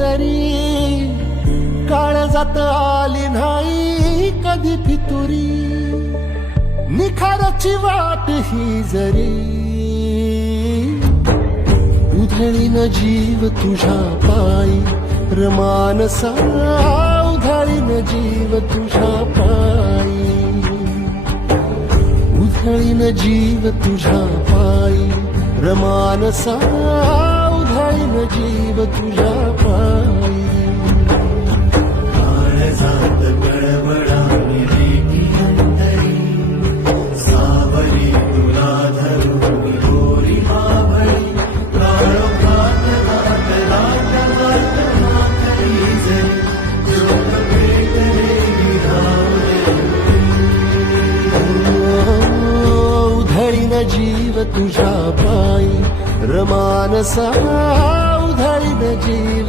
जरी काळजात आली नाही कधी फितुरी, निखाराची वाट ही जरी उधळीन जीव तुझ्या पायी रमानसा, उधळीन जीव तुझ्या पायी, उधळीन जीव तुझ्या पायी रमानसा, उधळीन जीव तुझ्या पायी. काळजात गडबडाने रेती अंतरी, सावरी तुला धरून गोरी मावळी, काळोखात गात रात गात माथरी जरी, शोक पेटलेली धावली. उधळीन जीव तुझ्या पायी रमानसा, उधळीन जीव